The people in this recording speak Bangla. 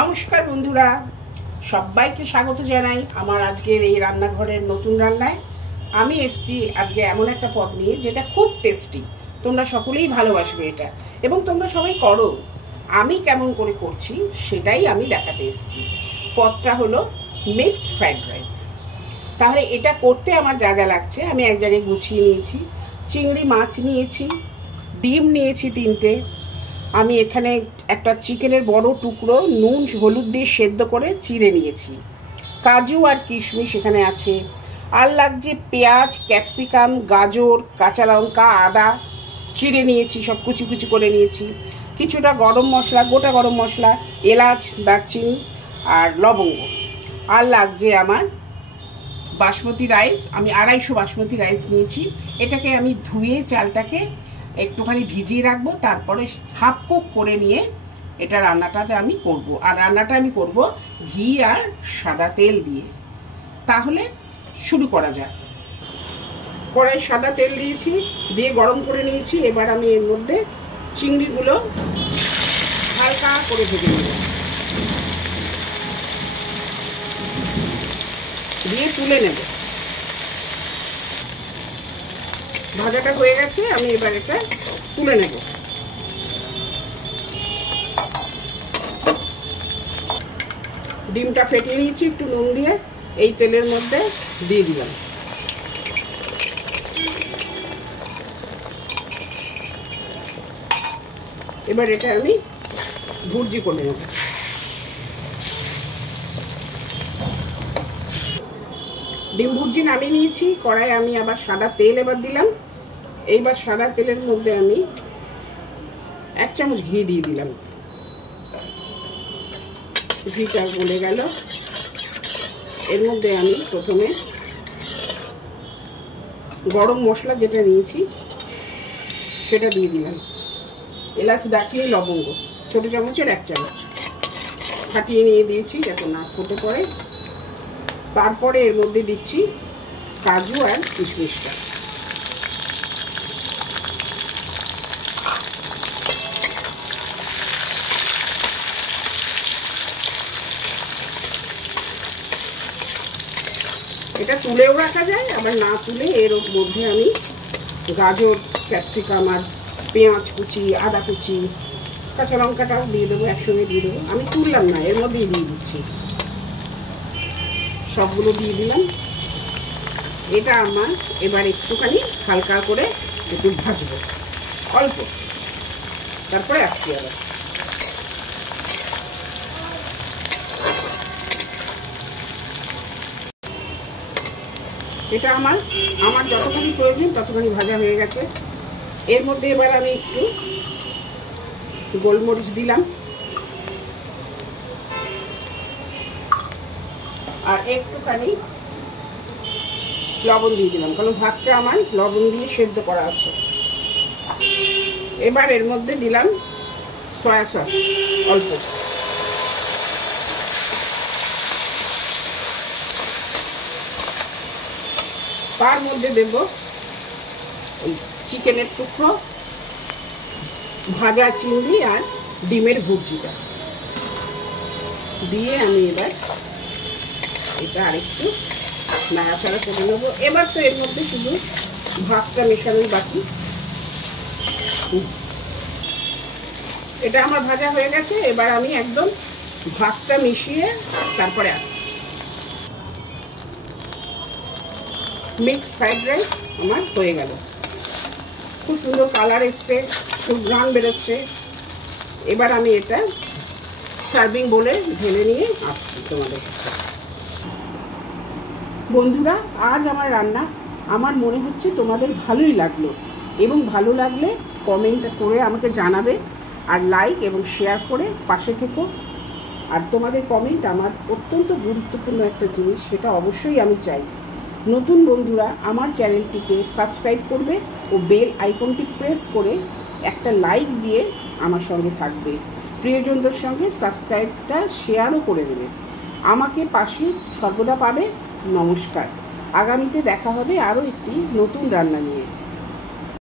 নমস্কার বন্ধুরা, সবাইকে স্বাগত জানাই আমার আজকের এই রান্নাঘরের নতুন রান্নায়। আমি এসেছি আজকে এমন একটা পদ নিয়ে যেটা খুব টেস্টি। তোমরা সকলেই ভালোবাসবে এটা এবং তোমরা সবাই করো। আমি কেমন করে করছি সেটাই আমি দেখাতে এসেছি। পদটা হলো মিক্সড ফ্রাইড রাইস। তাহলে এটা করতে আমার যা যা লাগছে আমি এক জায়গায় গুছিয়ে নিয়েছি। চিংড়ি মাছ নিয়েছি, ডিম নিয়েছি 3টে। আমি এখানে একটা চিকেনের বড় টুকরো নুন হলুদ দিয়ে সেদ্ধ করে চিড়ে নিয়েছি। কাজু আর কিশমিশ এখানে আছে। আর লাগছে পেঁয়াজ, ক্যাপসিকাম, গাজর, কাঁচা লঙ্কা, আদা চিড়ে নিয়েছি, সব কুচি কুচি করে নিয়েছি। কিছুটা গরম মশলা, গোটা গরম মশলা, এলাচ, দারচিনি আর লবঙ্গ। আর লাগছে আমার বাসমতি রাইস। আমি 250 বাসমতি রাইস নিয়েছি। এটাকে আমি ধুয়ে চালটাকে একটুখানি ভিজিয়ে রাখবো, তারপরে হাফ কুক করে নিয়ে এটা রান্নাটাতে আমি করব। আর রান্নাটা আমি করব ঘি আর সাদা তেল দিয়ে। তাহলে শুরু করা যাক। কড়াই সাদা তেল দিয়েছি, দিয়ে গরম করে নিয়েছি। এবার আমি এর মধ্যে চিংড়িগুলো হালকা করে ভেজে নেব, দিয়ে তুলে নেব। ভাজাটা হয়ে গেছে, আমি এবার এটা তুলে নেব। ডিমটা ফেটিয়ে নিয়েছি একটু নুন দিয়ে, এই তেলের মধ্যে দিয়ে দিলাম। এবার এটা আমি ভুর্জি করে নেব। ডিম ভুর্জি নামিয়ে নিয়েছি। কড়াই আমি আবার সাদা তেল এবার দিলাম। এইবার সাদা তেলের মধ্যে আমি 1 চামচ ঘি দিয়ে দিলাম। ঘিটা গলে গেল। এর মধ্যে আমি প্রথমে গরম মশলা যেটা নিয়েছি সেটা দিয়ে দিলাম। এলাচ, দারচিনি, লবঙ্গ ছোট চামচের 1 চামচ ফাটিয়ে নিয়ে দিয়েছি যাতে না ফুটে পড়ে। তারপরে এর মধ্যে দিচ্ছি কাজু আর কিশমিশটা। এটা তুলেও রাখা যায়, আবার না তুলে এর মধ্যে আমি গাজর, ক্যাপসিকাম আর পেঁয়াজ কুচি, আদা কুচি, কাঁচা লঙ্কাটাও দিয়ে দেবো, একসঙ্গে দিয়ে দেবো। আমি তুললাম না, এর মধ্যেই দিয়ে দিচ্ছি। সবগুলো দিয়ে দিলাম। এটা আমার এবার একটুখানি হালকা করে একটু ভাজবো অল্প, তারপরে আসছি আবার। এটা আমার যতখানি প্রয়োজন ততখানি ভাজা হয়ে গেছে। এর মধ্যে এবার আমি একটু গোলমরিচ দিলাম আর একটুখানি লবণ দিয়ে দিলাম, কারণ ভাতটা আমার লবণ দিয়ে সেদ্ধ করা আছে। এবার এর মধ্যে দিলাম সয়া সস অল্প। তার মধ্যে দেব চিকেনের টুকরো, ভাজা চিংড়ি আর ডিমের ভুর্জিটা দিয়ে আমি এবার এটা আরেকটু নাড়াচাড়া করে নেবো। এবার তো এর মধ্যে শুধু ভাতটা মেশানোই বাকি। এটা আমার ভাজা হয়ে গেছে। এবার আমি একদম ভাতটা মিশিয়ে তারপরে আসছি। মিক্সড ফ্রাইড রাইস আমার হয়ে গেল। খুব সুন্দর কালার এসছে, সুঘ্রাণ বেরোচ্ছে। এবার আমি এটা সার্ভিং বোলে ঢেলে নিয়ে আসছি তোমাদের কাছে। বন্ধুরা, আজ আমার রান্না আমার মনে হচ্ছে তোমাদের ভালোই লাগলো, এবং ভালো লাগলে কমেন্ট করে আমাকে জানাবে, আর লাইক এবং শেয়ার করে পাশে থেকো। আর তোমাদের কমেন্ট আমার অত্যন্ত গুরুত্বপূর্ণ একটা জিনিস, সেটা অবশ্যই আমি চাই। নতুন বন্ধুরা আমার চ্যানেলটিকে সাবস্ক্রাইব করবে ও বেল আইকনটি প্রেস করে একটা লাইক দিয়ে আমার সঙ্গে থাকবে। প্রিয়জনদের সঙ্গে সাবস্ক্রাইবটা শেয়ারও করে দেবে। আমাকে পাশে সর্বদা পাবে। নমস্কার। আগামীতে দেখা হবে আরও একটি নতুন রান্না নিয়ে।